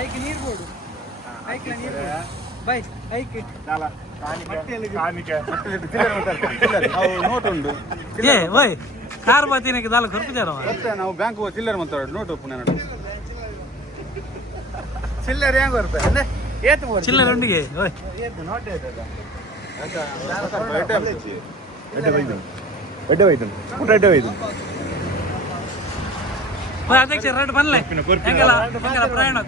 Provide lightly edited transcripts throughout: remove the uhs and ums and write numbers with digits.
Hike ನೀರು ಕೊಡು ಐಕ್ಲ ನೀರು ಬೈ ಐಕ್ ನೋಟ್ ಉಂಟು ಏ ಓಯ್ ಕಾರ್ ಬಾತಿನಕ್ಕೆ ದಾಲ ಕರ್ಪಿದಾರ ನಾವು ಬ್ಯಾಂಕ್ ಚಿಲ್ಲರ್ ಮಾತಾಡೋದು ನೋಟು ಪುಣ್ಯ ನೋಡು ಚಿಲ್ಲರ್ ಹೆಂಗ್ ಬರ್ತಾರೆ ಏತ್ ಚಿಲ್ಲರ್ ಉಂಡಿಗೆ ಓಯ್ ನೋಟ್ ಅಧ್ಯಕ್ಷ ರೆಡ್ ಬನ್ಲೆ ಹೆಂಗಲ್ಲ ಹೆಂಗಲ್ಲ ಪ್ರಯಾಣ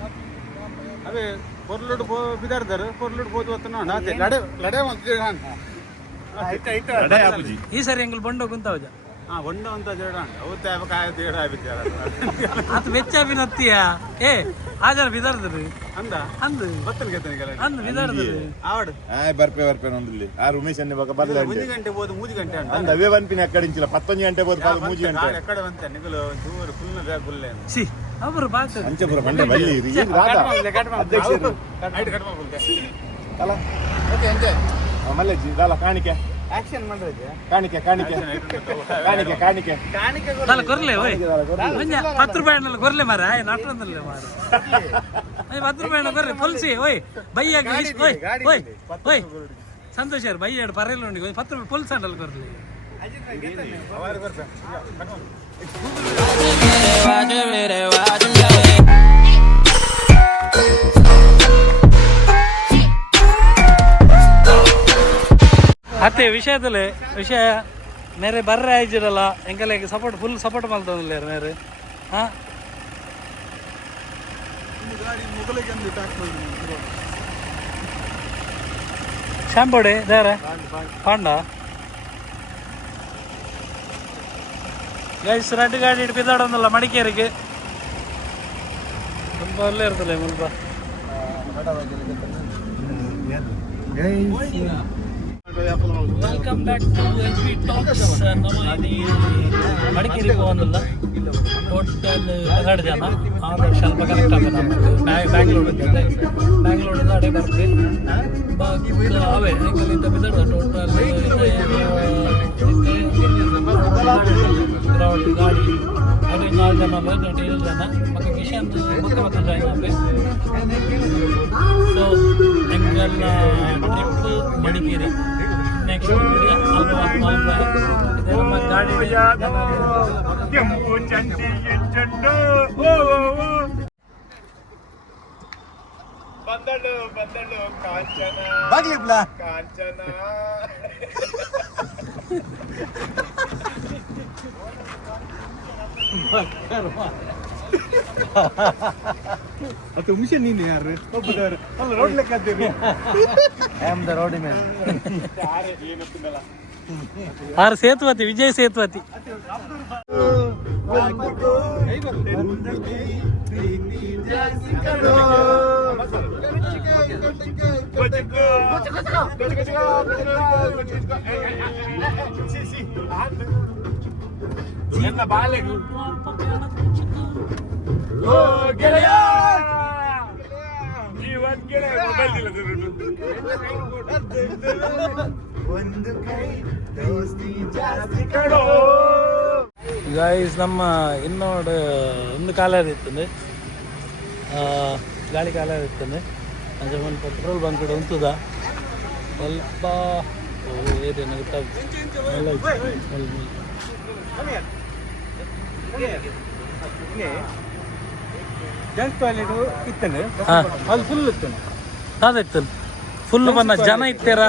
ಅವೇ పొర్లుడు బిదార్దారు పొర్లుడు పోతు వస్తున్నాడు అదే లడే ಈ ಸರಿ ಎಂಗಲ್ ಬಂಡೋ ಕುಂತಾವಜ ಬಂಡ ಅಂತ ಜೇಡಾಂಡ ಅವತ್ತೆ ಕಾಯ ದೇಡ ಬಿದ್ದಾರ ಅದು ವೆಚ್ಚ ಬಿನತ್ತಿಯ ಏ ಆಜಾರ ಬಿದಾರ್ದರು ಅಂದ ಅಂದು ಬತ್ತನ ಗೆತನಿಗಲ ಅಂದು ಬಿದಾರ್ದರು ಆವಡು ಬರ್ಪೆ ನೊಂದಿಲ್ಲಿ ಆರು ಉಮೇಶ್ ಅನ್ನೆ ಬಾಗ ಬದಲ 1 ಗಂಟೆ ಬೋದು 3 ಗಂಟೆ ಅಂತ ಅಂದ ಅವೇ ವನ್ಪಿನ ಎಕ್ಕಡಿಂಚಿಲ್ಲ 11 ಗಂಟೆ ಬೋದು 3 ಗಂಟೆ ಎಕ್ಕಡೆ ಬಂತ ನಿಗಲು ಚೂರು ಫುಲ್ ಬ್ಯಾಗ್ ಗುಲ್ಲೆ ಸಿ ಅವರು ಬಾತ ಅಂಚಪುರ ಮಂಡೆ ಬಲ್ಲಿ ಏನು ರಾಧ ಅಧ್ಯಕ್ಷರು ಹೈಟ್ ಕಟ್ ಮಾಡ್ಕೊಳ್ತೆ ಅಲ್ಲ ಓಕೆ ಎಂಜಾಯ್ ಮಲ್ಲೇಜಿ ದಾಲ ಕಾಣಿಕೆ ಆಕ್ಷನ್ ಮಾಡ್ರಜೆ ಕಾಣಿಕೆ ದಾಲ ಕೊರ್ಲೆ ಓಯ್ ಮಂಜ 10 ರೂಪಾಯಿ ಅನ್ನಲ್ಲ ಕೊರ್ಲೆ ಮಾರ ನಾಟ್ರಂದಲ್ಲ ಮಾರ 10 ರೂಪಾಯಿ ಕೊರ್ಲೆ ಪೊಲ್ಸಿ ಓಯ್ ಬಯ್ಯಾಗ ಓಯ್ ಓಯ್ ಓಯ್ ಸಂತೋಷ್ ಯಾರು ಬಯ್ಯಾಡ ಪರೆಲ್ಲ ಉಂಡಿ 10 ರೂಪಾಯಿ ಪೊಲ್ಸ್ ಅಂಡಲ್ಲ ಕೊರ್ಲೆ ಅವರು ಬರ್ತಾರೆ ಅತ್ತೆ ವಿಷಯ ಮೇರೆ ಬರ್ರೆ ಆಯ್ಜಿರಲ್ಲ ಎಂಕಲೆ ಸಪೋರ್ಟ್ ಫುಲ್ ಸಪೋರ್ಟ್ ಮಾಡ್ತಂದಿಲ್ಲ ಮೇರೆ ಹಾ ಶಾಂಬೋಡೆ ದಾರ ಪಾಂಡ ಗೈಸ್ ರೆಡ್ ಗಾಡಿ ಇಟ್ಟು ಬಿದ್ದಾಡೋದಲ್ಲ ಮಡಿಕೇರಿಗೆ ತುಂಬ ಒಳ್ಳೆ ಇರ್ತದೆ ಮುಲ್ಪ welcome back to LB talks Madikeri ಹೋಗೋದಿಲ್ಲ ಟೋಟಲ್ 12 ಜನ ಆದ್ರೆ ಸ್ವಲ್ಪ ಕನೆಕ್ಟ್ ಆಗ ನಮಗೆ ಬ್ಯಾಂಗ್ಳೂರಿಂದ ಅಡೆ ಬರ್ತೀವಿ ಅವೇ ಹೆಂಗಲಿಂದ ಬಿದ್ದಾಡ ಟೋಟಲ್ ಗಾಡಿ ಅದೇ 4 ಜನ 7 ಜನ ಮತ್ತೆ ಕಿಶನ್ ಮತ್ತೆ ಜಾಯಿನ್ ಆಗಿ ಸೊ ಹೆಂಗೆಲ್ಲ ಟ್ರಿಪ್ ಮಡಿಕೇರಿ ನೆಕ್ಸ್ಟ್ ನಮ್ಮ ಗಾಡಿ ಬಂದಳು ಕಾಂಚನ ಕಾಂಚನ ಅದು ಮಿಷನ್ ನೀನು ಯಾರು ಒಬ್ಬದವರು ಅಲ್ಲ ರೋಡ್ ಲೆಕ್ಕ ಅಂತೀರಿ ಐ ಆಮ್ ದ ರೋಡಿ ಮ್ಯಾನ್ ಆರು ಸೇತುವತಿ ವಿಜಯ್ ಸೇತುವತಿ ನನ್ನ ಬಾಲೆಗೂ ಜೀವನ್ ಗೆಳೆಯ ಮೊಬೈಲ್ ಇಲ್ಲ ಒಂದು ಕೈ ದೋಸ್ತಿ ಜಾಸ್ತಿ ಕಡೋ ಗಾಯ್ಸ್ ನಮ್ಮ ಇನ್ನೋಡು ಒಂದು ಕಾಲರ್ ಇರ್ತದೆ ಗಾಳಿ ಕಾಲರ್ ಇರ್ತದೆ ಅಂದರೆ ಒಂದು ಪೆಟ್ರೋಲ್ ಬಂಕ್ ಕೂಡ ಉಂಟದ ಸ್ವಲ್ಪ ಏನೇನು ಜೆಂಟ್ಸ್ ಟಾಯ್ಲೆಟ್ ಇತ್ತನೆ ಅದು ಫುಲ್ ಇತ್ತನೆ ಅದಿತ್ತು ಫುಲ್ ಬನ್ನ ಜನ ಇತ್ತೀರಾ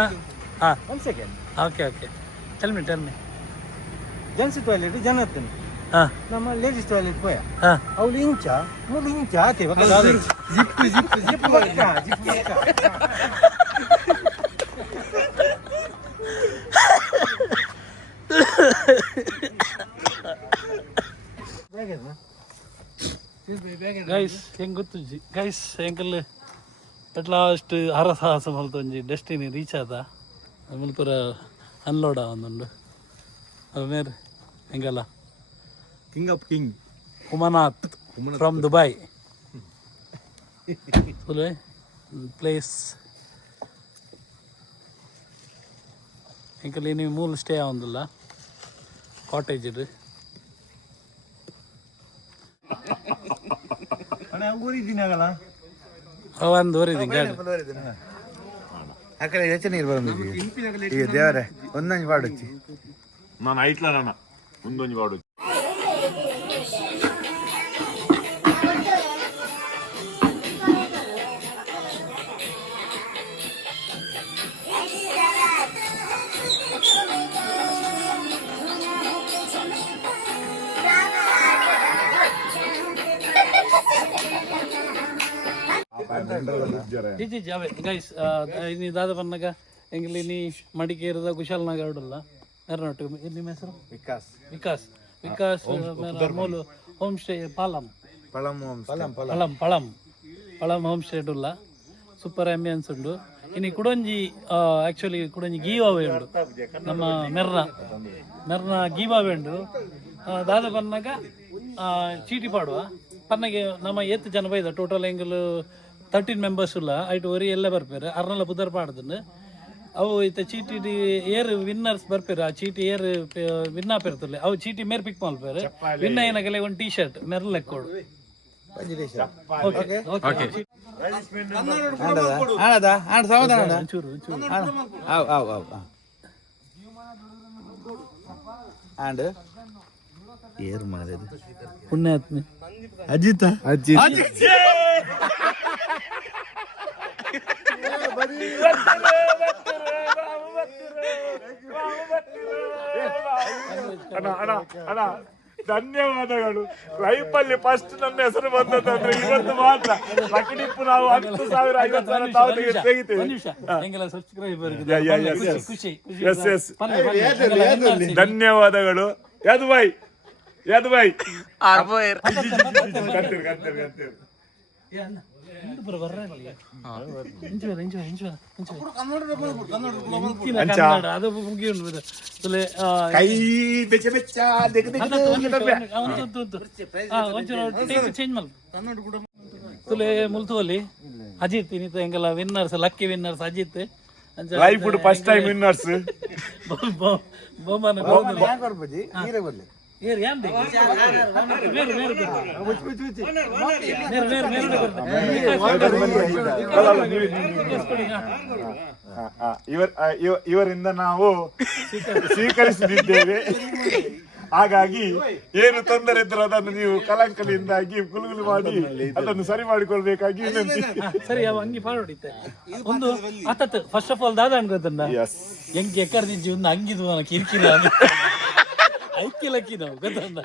ಹಾಂ 1 second okay tell me gents toilet ಜನ ಇತ್ತನೆ ಹಾಂ ನಮ್ಮ ಲೇಡೀಸ್ ಟಾಯ್ಲೆಟ್ ಪೋಯ ಹಾಂ ಅವಳು ಇಂಚ 3 ಇಂಚ ಆತೇವ ಜಿಪ್ ಗೈಸ್ ಹೆಂಗೆ ಗೊತ್ತು ಗೈಸ್ ಹೆಂಗಲ್ ಎಟ್ಲಾಸ್ಟ್ ಹರಸಾಹಸ ಮಲ್ತೊಂಜಿ ಡೆಸ್ಟಿನಿ ರೀಚ್ ಆದ ಆಮೇಲೆ ಪೂರ ಅನ್ಲೋಡ ಒಂದೊಂದು ಅಮೇಲೆ ಹೆಂಗಲ್ಲ king of king Umanath from Dubai full place ಹೆಂಗಲ್ಲಿ ನೀವು ಮೂಲ ಸ್ಟೇ ಆಗೊಂದಿಲ್ಲ ಕಾಟೇಜ್ ಇದು ಊರಿದ್ದೀನಿ ಆಗಲ್ಲ ಒಂದು ಓರಿದ್ದೀನಿ ಗಾಡಿ ಆ ಕಡೆ ಹೆಚ್ಚು ನೀರು ಬಂದಿದ್ದೀವಿ ಈಗ ದೇವರೇ ಒಂದೊಂದು ಪಾಡುಚ್ಚಿ ನಾನು ಐಟ್ಲ ನನ್ನ ಮುಂದೊಂದು ಬಾಡು ಗೈಸ್ ಇನ್ನು ದಾದ ಪನ್ನಗ ಎಂಗ್ಲಿ ನೀ ಮಡಿಕೇರಿದ ಕುಶಾಲನಗರ ಉಡಲ್ಲ ನೆರನೊಟ್ಟು ನಿಮ್ಮ ಹೆಸರು ವಿಕಾಸ್ ವಿಕಾಸ್ ವಿಕಾಸ್ ಮೂಲು ಹೋಮ್ ಸ್ಟೇ ಪಾಲಂ ಪಳಂ ಪಳಂ ಪಳಂ ಪಳಂ ಹೋಮ್ ಸ್ಟೇ ಉಲ್ಲ ಸೂಪರ್ ಆಂಬಿಯನ್ಸ್ ಉಂಡು ಇನ್ನು ಕುಡೊಂಜಿ ಆ್ಯಕ್ಚುಲಿ ಕುಡೊಂಜಿ ಗೀವಾವೆ ಉಂಡು ನಮ್ಮ ಮೆರ್ನ ಗೀವಾವೆ ಉಂಡು ದಾದ ಪನ್ನಗ ಚೀಟಿ ಪಾಡುವ ಪನ್ನಗೆ ನಮ್ಮ ಏತ್ ಜನ ಬೈದ ಟೋಟಲ್ ಎಂಗಲ್ 13 ಮೆಂಬರ್ಸ್ ಇಲ್ಲ ಐಟು ಒರಿ ಎಲ್ಲ ಬರ್ಪೇರು ಅರ್ನೆಲ್ಲ ಪುದರ್ ಪಾಡ್ದನ್ನು ಅವು ಇತ್ತ ಚೀಟಿ ಏರ್ ವಿನ್ನರ್ಸ್ ಬರ್ಪೇರು ಆ ಚೀಟಿ ಏರ್ ವಿನ್ ಆಪಿರ್ತಲ್ಲ ಅವು ಚೀಟಿ ಮೇರ್ ಪಿಕ್ ಮಲ್ಪೇರು ವಿನ್ ಏನಾಗಲ್ಲ ಒಂದು ಟೀ ಶರ್ಟ್ ಮೆರ್ ಲೆಕ್ಕೋಡು ಏರು ಮಾರೇದು ಪುಣ್ಯಾತ್ಮಿ ಅಜಿತ್ ಅಣ್ಣ ಅಣ್ಣ ಅಣ್ಣ ಧನ್ಯವಾದಗಳು ಲೈಫಲ್ಲಿ ಫಸ್ಟ್ ನನ್ನ ಹೆಸರು ಬಂದದಂದ್ರೆ ಇವತ್ತು ಮಾತ್ರ ಲಕಡಿಪ್ಪು ನಾವು 10,000 50,000 ತೆಗಿತೇವೆ. ಧನ್ಯವಾದಗಳು ಯಾದು ಬಾಯ್ ಅದು ಕೈ ಬೆಚ್ಚ ಬೆಚ್ಚ ಚೇಂಜ್ ಮಲ್ ತುಲೆ ಮುಲ್ತುವಲ್ಲಿ ಅಜಿತ್ ಇನ್ನಿತ ಎಂಗೆಲ್ಲ winners lucky winners Ajith life first time winners ಬಹುಮಾನ ಇವರಿಂದ ನಾವು ಸ್ವೀಕರಿಸುತ್ತಿದ್ದೇವೆ. ಹಾಗಾಗಿ ಏನು ತೊಂದರೆ ಇದ್ದರೂ ಅದನ್ನು ನೀವು ಕಲಂಕಲಿಯಿಂದಾಗಿ ಗುಳುಗುಲು ಮಾಡಿ ಅದನ್ನು ಸರಿ ಮಾಡಿಕೊಳ್ಬೇಕಾಗಿ ವಿನಂತಿ. ಸರಿ ಅವ ಅಂಗಿ ಪಾಡೋಡಿತ್ತೆ ಒಂದು ಅತ್ತತ್ತು ಫಸ್ಟ್ ಆಫ್ ಆಲ್ ದಾದ ಅನ್ಕೋತಂಡ ಹೆಂಗೆ ಎಕ್ಕರ್ದಿಂಚಿ ಒಂದು ಅಂಗಿದು ಕಿರಿಕಿರಿ ಐಕ್ಯಲಕ್ಕಿ ನಾವು ಗೊತ್ತಂದ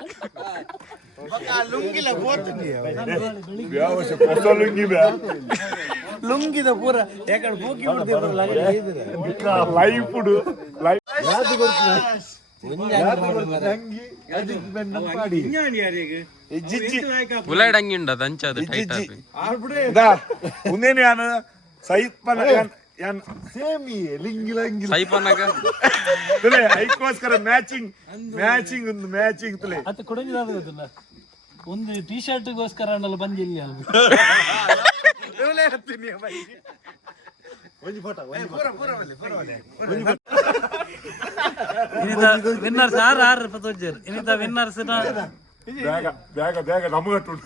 ಲುಂಗಿದ ಪೂರ ಯಾಕಡೆ ಹೋಗಿ ಲೈಫ್ ಉಲಾಡಂಗಿ ಉಂಡ ದಂಚದ ಉಂದೇನು ಯಾನು ಸೈಪನ ಸೇಮಿ ಲಿಂಗಿ ಲಂಗಿ ಸೈಪನಗ ಐಕೋಸ್ಕರ ಮ್ಯಾಚಿಂಗ್ ಒಂದು ಮ್ಯಾಚಿಂಗ್ ತುಲೆ ಅದು ಕೊಡಂಗಿದಾದ ಗೊತ್ತಿಲ್ಲ ಒಂದು ಟೀ ಶರ್ಟ್ಗೋಸ್ಕರ ಅನ್ನಲ್ಲ ಬಂದಿಲ್ಲ ವಿನ್ನರ್ಸ್ ಆರು ಪತ್ತೊಂಜರು ಇನ್ನಿತ ವಿನ್ನರ್ಸ್ ಬೇಗ ನಮಗಟ್ಟು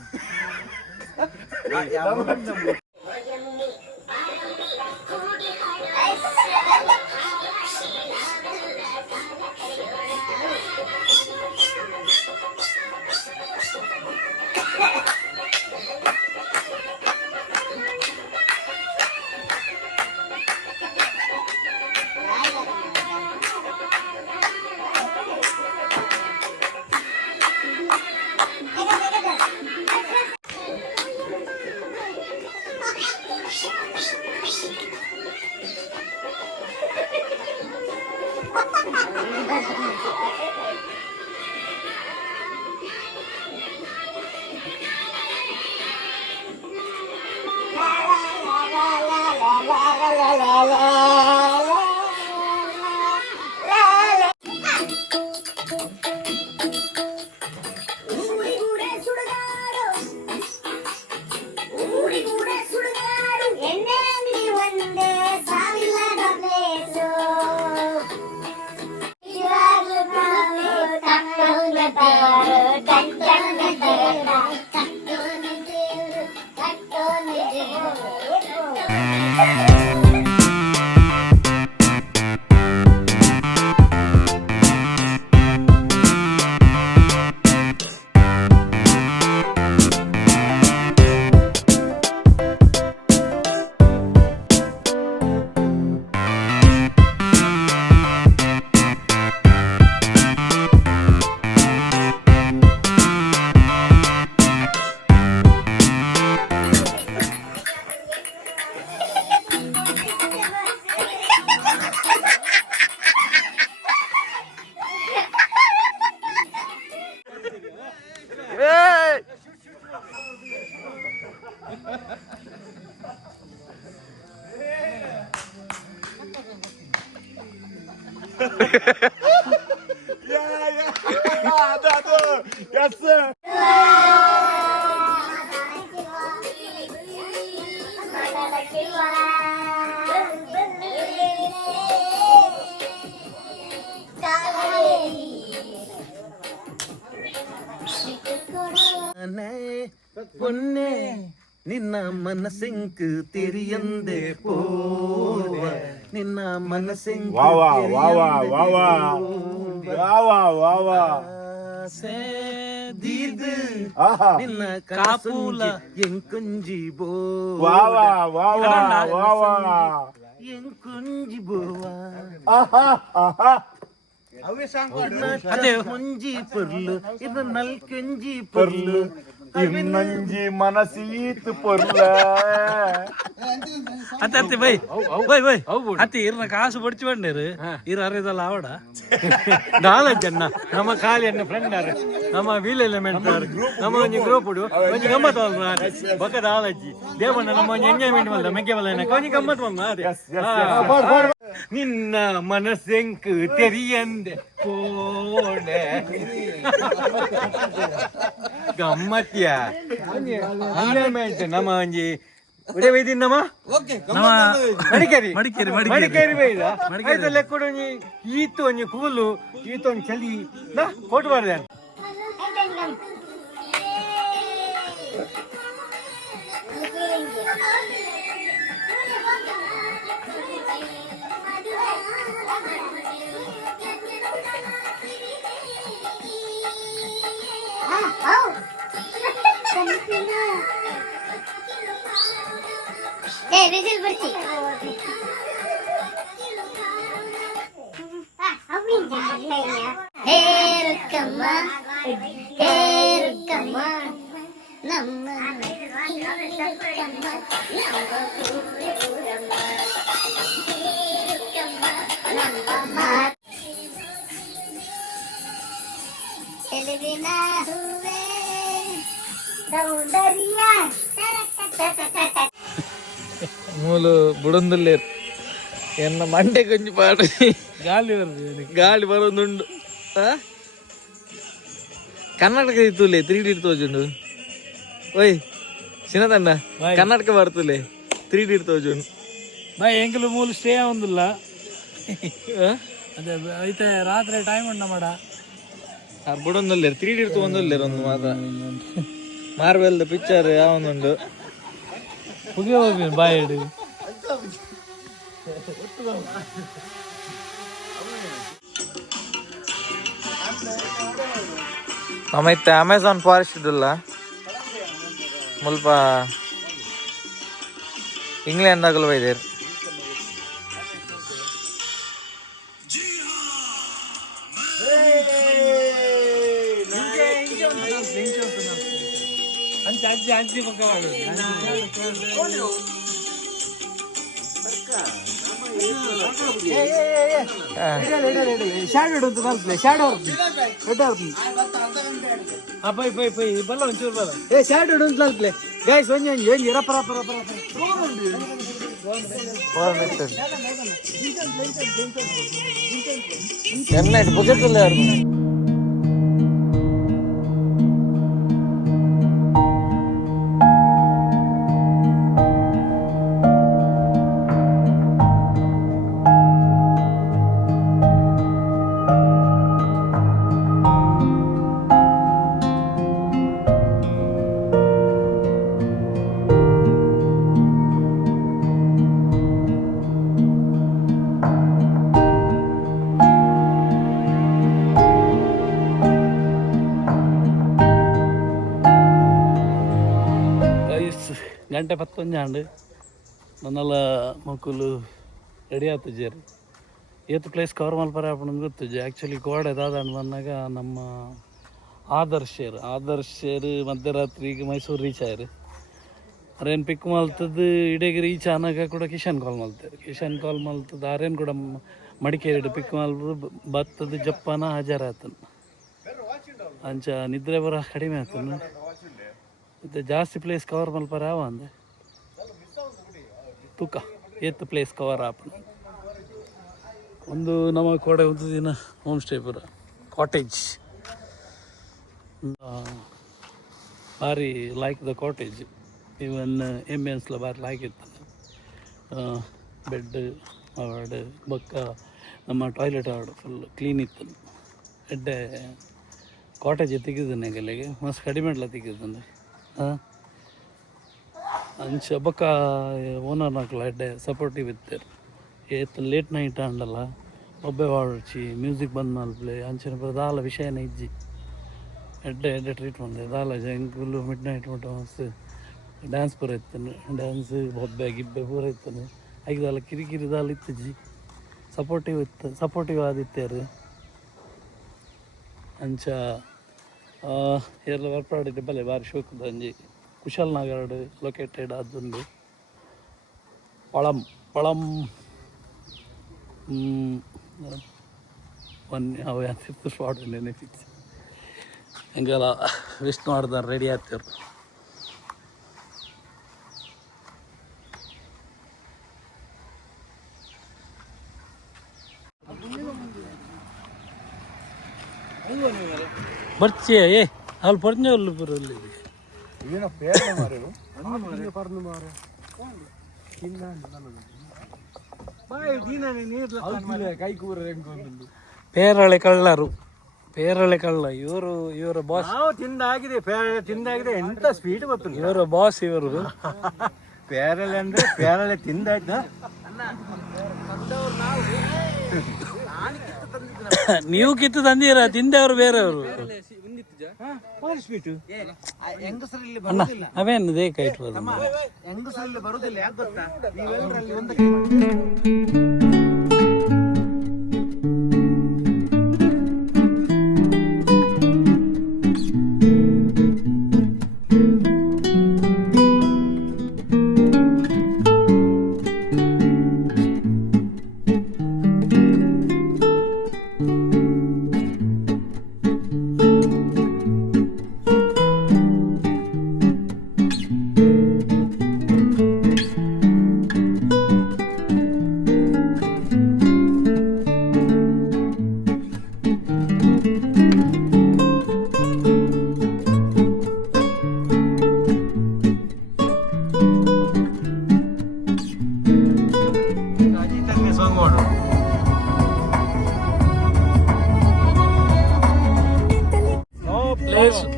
പൊന്നെ ನಿನ್ನ ಮನಸ್ಸೆಂಕು ತೆರಿಯಂದೆ ಪೋವ ನಿನ್ನ ಮನಸ್ಸೆಂಕು ವಾವಾ ವಾವಾ ವಾವಾ ವಾವಾ ವಾವಾ ದೀರ್ಘ ಆಹಾ ನಿನ್ನ ಕಾಪೂಲ ಎಂಕುಂಜಿ ಬೋ ವಾವಾ ವಾವಾ ವಾವಾ ಎಂಕುಂಜಿ ಬೋವ ಆಹಾ ಆಹಾ ಅದೇ ಮುಂಜಿ ಪೊರ್ಲು ಇದು ನಲ್ಕುಂಜಿ ಪೊರ್ಲು ಇನ್ನಂಜಿ ಮನಸೀತು ಪೊರ್ಲ ಅತ್ತೆ ಅತ್ತೆ ಬೈ ಬೈ ಬೈ ಅತ್ತೆ ಇರ್ನ ಕಾಸು ಪಡಿച്ചു ಬಂಡೇರು ಇರ ಅರೆದಲ್ಲ ಆವಡ ನಾಲಜ್ಜನ್ನ ನಮ್ಮ ಕಾಲಿ ಅನ್ನ ಫ್ರೆಂಡ್ ಆರು ನಮ್ಮ ವೀಲ್ ಎಲಿಮೆಂಟ್ ಆರು ನಮ್ಮ ಒಂಜಿ ಗ್ರೂಪ್ ಉಡು ಒಂಜಿ ಗಮ್ಮತ್ ಅಲ್ರ ಬಕದ ಆಲಜ್ಜಿ ದೇವಣ್ಣ ನಮ್ಮ ಒಂಜಿ ಎಂಜಾಯ್ಮೆಂಟ್ ಮಲ್ದ ಮೆಗ್ಗೆ ಬಲ್ಲ ಒಂಜಿ ಗಮ್ಮತ್ ಬಂದ ಅದೇ ನಿನ್ನ ಮನಸ್ಸೆಂಕು ತೆರಿಯಂದೆ ಪೋಣೆ ಗಮ್ಮತ್ಯ ಎಂಜಾಯ್ಮೆಂಟ್ ನಮ್ಮ ಒಂಜಿ ಉಡೇ ಬೈದಿನ್ ನಮ್ಮ ಮಡಿಕೇರಿ ಮಡಿಕೇರಿ ಮಡಿಕೇರಿ ಬೈದ ಆಯ್ತು ಲೆಕ್ಕಡು ಒಂಜಿ ಈತು ಒಂಜಿ ಕೂಲು ಈತು ಒಂಜಿ ಚಳಿ ನಾ ಕೊಟ್ಟು ಬಾರ್ದೆ ವಿಸಿಲ್ ಬಿಡ್ಸಿ ಹೇರುಕ್ಕಮ್ಮ ಹೇರುಕ್ಕಮ್ಮ ನಮ್ಮ ಎಲ್ಲಿನ ಹೂವೇ ಸೌಂದರ್ಯ ಮೂಲು ಬುಡಂದಲ್ಲೇರು ಎನ್ನ ಮಂಡೆ ಕೊಂಚ ಪಾಡು ಗಾಳಿ ಬರೋದುಂಡು ಕರ್ನಾಟಕ ಇತ್ತುಲೆ 3D ತೋಜುಂಡು ಓಯ್ ಚಿನ್ನತಂಡ ಕರ್ನಾಟಕ ಬರ್ತುಲೆ 3D ತೋಜುಂಡು ಬೈ ಎಂಕಲು ಮೂಲು ಸ್ಟೇ ಆವಂದಿಲ್ಲ ಅದೇ ಐತೆ ರಾತ್ರಿ ಟೈಮ್ ಉಂಡ ಮಾಡ ಬುಡಂದಲ್ಲೇರು 3D ತಗೊಂದಲ್ಲೇರು ಒಂದು ಮಾತ ಮಾರ್ವೆಲ್ದ ಪಿಕ್ಚರ್ ಯಾವೊಂದುಂಡು ಹುಗಿಯ ಹೋಗಿ ಬಾಯ್ ಹಿಡಿ ನಮ್ಮೈತೆ ಅಮೆಝಾನ್ ಫಾರೆಸ್ಟ್ ಇದಿಲ್ಲ ಮುಲ್ಪ ಇಂಗ್ಲೆಂಡ್ ಆಗಲು ಬೈದೇರು ಅಜ್ಜಿ ಅಜ್ಜಿ ಪಕ್ಕ ಶಾಡೋ ಶಾಡೋ ಪೈ ಪೈ ಪೈ ಬಲ್ಲ ಒಂಚೂರು ಬಲ್ಲ ಏ ಶಾಡೋ ಉಂಟ್ಲೇ ಗೈಸ್ ಒಂಜಿ ಒಂಜಿ ರಪ್ಪ ರಪ್ಪ ರಪ್ಪ ಎಣ್ಣೆ ಬುಗೆಲ್ಲ ಗಂಟೆ 11 ಆಂಡ್ ನನ್ನೆಲ್ಲ ಮಕ್ಕಳು ರೆಡಿ ಆತುಜೇರು ಏತು ಪ್ಲೇಸ್ ಕವರ್ ಮಲ್ಪರೆ ಆಪಣಂದು ಗೊತ್ತುಜಿ. ಆ್ಯಕ್ಚುಲಿ ಗೋಡೆ ದಾದಾಂಡ್ ಬಂದಾಗ ನಮ್ಮ ಆದರ್ಶರು ಮಧ್ಯರಾತ್ರಿಗೆ ಮೈಸೂರು ರೀಚ್ ಆಯ್ರು. ಅರೇನು ಪಿಕ್ ಮಲ್ತದ್ದು ಇಡೀಗೆ ರೀಚ್ ಆನಾಗ ಕೂಡ ಕಿಶನ್ ಕಾಲ್ ಮಲ್ತದ್ದು ಆರೇನು ಕೂಡ ಮಡಿಕೇರಿ ಪಿಕ್ ಮಲ್ಪದು ಬತ್ತದು ಜಪ್ಪನ ಹಾಜರಾತನು ಅಂಚ ನಿದ್ರೆ ಬರ ಕಡಿಮೆ ಆತನು. ಮತ್ತು ಜಾಸ್ತಿ ಪ್ಲೇಸ್ ಕವರ್ ಮಲ್ಪರೆ ಅವ ಅಂದೆ ತೂಕ ಏತ್ ಪ್ಲೇಸ್ ಕವರ್ ಆಪಣ. ಒಂದು ನಮ್ಮ ಕೋಡೆ ಒಂದು ದಿನ ಹೋಮ್ ಸ್ಟೇ ಪೂರ ಕಾಟೇಜ್ ಭಾರಿ ಲೈಕ್ ದ ಕಾಟೇಜ್. ಇವನ್ ಎಂಬಿಯನ್ಸ್ಲ ಭಾರಿ ಲೈಕ್ ಇತ್ತು. ಬೆಡ್ ಆವಾರ್ಡ್ ಬೊಕ್ಕ ನಮ್ಮ ಟಾಯ್ಲೆಟ್ ಆವಾರ್ಡ್ ಫುಲ್ ಕ್ಲೀನ್ ಇತ್ತು. ಎಡ್ಡೆ ಕಾಟೇಜ್ ತೆಗೆದನೆ ಗಲೆಗೆ ಮಸ್ತ್ ಕಡಿಮೆ ತೆಗೆದನೆ ಅಂಚ ಬೊಕ್ಕ ಓನರ್ ನಾಲ್ಕು ಎಡ್ಡೆ ಸಪೋರ್ಟಿವ್ ಇತ್ತೇರು. ಏತ್ ಲೇಟ್ ನೈಟ್ ಅಂಡಲ್ಲ ಒಬ್ಬೆ ವಾಡ್ಚಿ ಮ್ಯೂಸಿಕ್ ಬಂದ್ ಮಲ್ಪ್ಲೆ ಅಂಚಿನ ದಾಲ ವಿಷಯನೇ ಇಜ್ಜಿ ಎಡ್ಡೆ ಟ್ರೀಟ್ ಬಂದೆ ದಾಲ ಜಂಗುಲು ಮಿಡ್ ನೈಟ್ ಮಟ್ಟ ಮಸ್ತ್ ಡ್ಯಾನ್ಸ್ ಪೂರ ಇತ್ತನು. ಡ್ಯಾನ್ಸ್ ಬೊಬ್ಬೆ ಗಿಬ್ಬೆ ಪೂರ ಇತ್ತನು. ಐದಾಲ ಕಿರಿಕಿರಿ ದಾಲ ಇತ್ತಜ್ಜಿ ಸಪೋರ್ಟಿವ್ ಆದಿತ್ಯರು ಅಂಚ ಎಲ್ಲ ವರ್ಪಾಡಿದ್ದೆ ಬಲೆ ಭಾರಿ ಶೋಕದ ಅಂಜಿ ಕುಶಾಲ್ ನಗರ್ ಲೊಕೇಟೆಡ್ ಆದುಂಡು ಪಳಂ ಅವು ಯಾತಿತ್ತು ಸ್ಪಾಟ್ ನೆನಪಿತ್ತು ಹಂಗೆಲ್ಲ ವಿಶ್ ಮಾಡ್ದಾರೆ ರೆಡಿ ಆಗ್ತಿರು. ಬರ್ಚಿಯ ಅಲ್ಲಿ ಪರ್ಜ ಬರಲ್ಲಿ ಪೇರಳೆ ಕಳ್ಳ ಇವರ ಬಾಸ್ ತಿಂದಾಗಿದೆ ಎಂತ ಸ್ವೀಟ್ ಗೊತ್ತು. ಇವರ ಬಾಸ್ ಇವರು ಪೇರಳೆ ಅಂದ್ರೆ ಪೇರಳೆ ತಿಂದಾಯ್ತಾ ನೀವು ಕಿತ್ತು ತಂದೀರ ತಿಂದವರು ಬೇರೆಯವರು ಅಣ್ಣ ಅವೇನು ದೇಕ ಇಟ್ಬೋದು ಹೆಂಗಸರಲ್ಲಿ ಬರುದಿಲ್ಲ ಯಾಕೆ ಗೊತ್ತಾ ನೀವೆಲ್ಲರಲ್ಲಿ ಒಂದು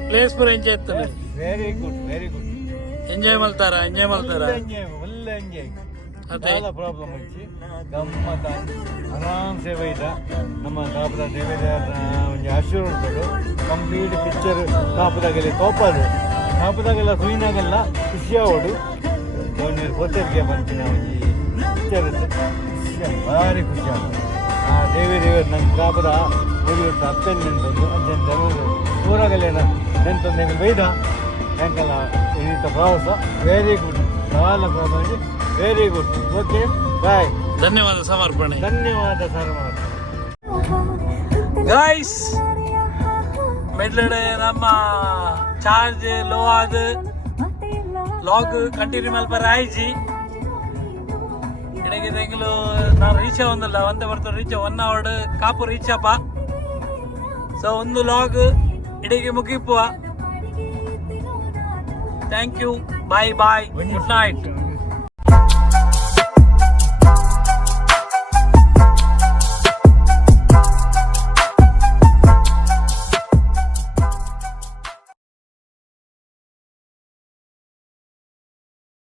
ಪ್ಲೇಸ್ ಪೂರ ಎಂಜಾಯ್ ಇರ್ತಾರೆ. ವೆರಿ ಗುಡ್ ಎಂಜಾಯ್ ಮಾಡ್ತಾರ ಒಳ್ಳೆ ಎಂಜಾಯ್ ಅದೇ ಪ್ರಾಬ್ಲಮ್ ಇಚ್ಚಿ ಗಮ್ಮತ್ತ ಆರಾಮ್ ಸೇವೆ ಇದ್ದ ನಮ್ಮ ಕಾಪದ ದೇವೇದಾರ ಒಂದು ಅಶ್ಯೂರೆನ್ಸ್ಗಳು ಕಂಪ್ಲೀಟ್ ಪಿಕ್ಚರ್ ಕಾಪದಾಗೆಲ್ಲ ತೋಪದು ಕಾಪದಾಗೆಲ್ಲ ಸುಯಿನಾಗೆಲ್ಲ ಖುಷಿಯಾಗೋಡು ಒಂದು ಹೊತ್ತರಿಗೆ ಬಂತೀನಿ ಒಂದು ಪಿಕ್ಚರ್ ಭಾರಿ ಖುಷಿಯಾಗೋದು. ಆ ದೇವೇದೇವರು ನನ್ನ ಕಾಪದ ಹೋಗಿರ್ತ ಅಪ್ಪನ ನೆನ್ಪೊಂದು ಅಜ್ಜನ ಊರಾಗಲ್ಲೇನ ನೆನ್ಪೊಂದು ಹೆಂಗೆ ಬೈದ ಹೆಂಗಲ್ಲ ಇಂಥ ಪ್ರವಾಸ ವೆರಿ ಗುಡ್ ಕಾಲ ಪ್ರವಾಸ ವೆರಿ ಗುಡ್. Okay bye. ಧನ್ಯವಾದ ಸಮರ್ಪಣೆ. ಗೈಸ್ ಮೆಡ್ಲಡೆ ನಮ್ಮ ಚಾರ್ಜ್ ಲೋ ಆದ ಲಾಗ್ ಕಂಟಿನ್ಯೂ ಮಲ್ಪರ ಆಯ್ಜಿ ಇಡಗೆ ತೆಂಗಲು ನಾನು ರೀಚ್ ಒಂದಲ್ಲ ಒಂದೇ ಬರ್ತದೆ ರೀಚ್ 1 ಅವರ್ ಕಾಪು ರೀಚ್ ಅಪ್ಪ. ಸೊ ಒಂದು ಲಾಗ್ ಇಡಗೆ ಮುಗಿಪುವ. Thank you. Bye good night.